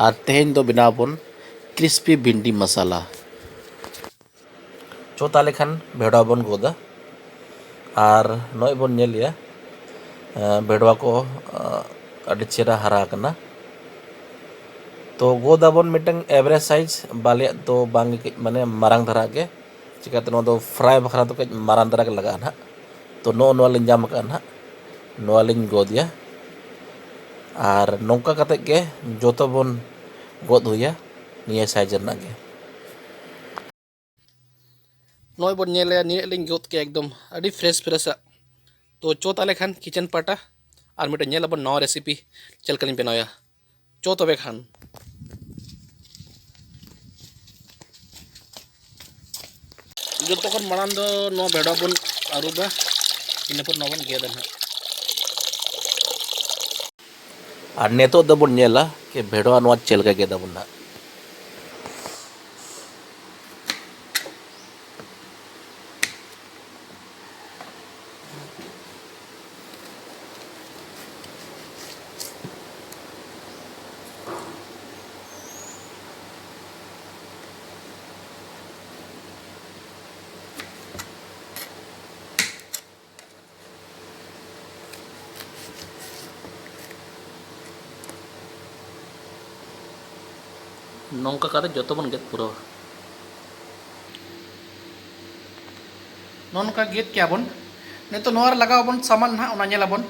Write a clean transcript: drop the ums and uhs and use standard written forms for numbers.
और तेहन दो बनाबन क्रिस्पी भिंडी मसाला चो ताले खान भेड़वा बन गोदा और नय बन नेलिया भेड़वा को अड़ी चेहरा हरा करना तो गोदाबन मिटंग एवरेज साइज बाले तो बांग माने मारांग धरा के चिकाते नो दो फ्राई बखरा तो कज मारांग धरा के लगा ना तो नो लिंग जाम का ना नो लिंग गोदिया और नौका कते के जोतो बन गोद हुया निया साइज रना के नय बन नेले निया लिंग गोद के एकदम अड़ी फ्रेश तो चो ताले खान किचन पाटा और मिटे नेला बन नवा रेसिपी चल कलिं बनाया चो तबे खान जो तक मारान दो नो भेड़ा बन आरुबा इन पर नवन गेद ना और नेतो दो बन नेला के भेड़वा नो चल के गेदा बन ना नौका काते जोतो बन गेद पूरा नौका गेद क्या बन ने तो नोर लगाओ बन सामान ना ओना नेला बन